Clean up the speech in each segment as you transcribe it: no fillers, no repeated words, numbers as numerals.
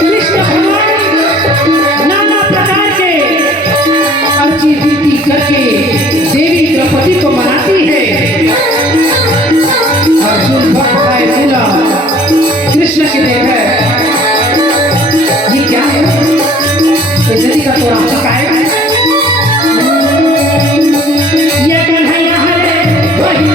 कृष्ण भगवान नाना प्रकार के अच्छी रीति करके देवी द्रौपदी को मनाती है। अर्जुन भक्त है बोला कृष्ण के देखा ये क्या है, बेचती का थोड़ा हक है। ये कन्हैया हरे वही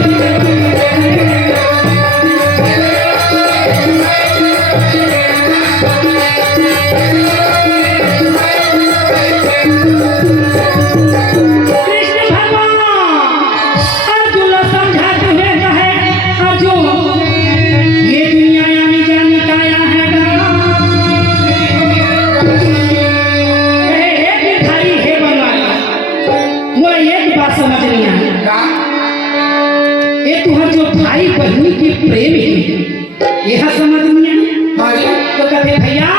भाई बहनी की प्रेम है यह समझ नहीं तो कहते भैया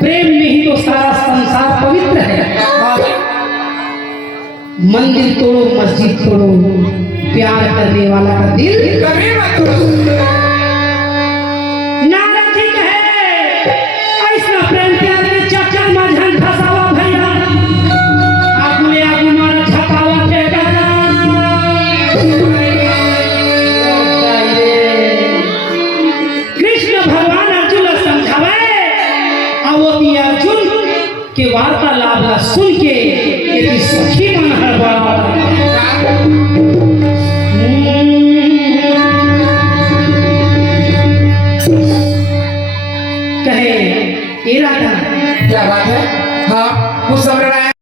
प्रेम में ही तो सारा संसार पवित्र है। मंदिर तोड़ो मस्जिद तोड़ो प्यार करने वाला का दिल कभी मत तोड़ो। नारद जी कहे ऐसा प्रेम प्यार में चक्कर में झन फसावा भैया आगू मारा झपावा के कृष्ण भगवान अर्जुन समझावे आवती अर्जुन के वार्तालाप ला सुन के यदि सखी मन हड़बड़ा कहे ये राधा क्या बात है। हाँ वो सब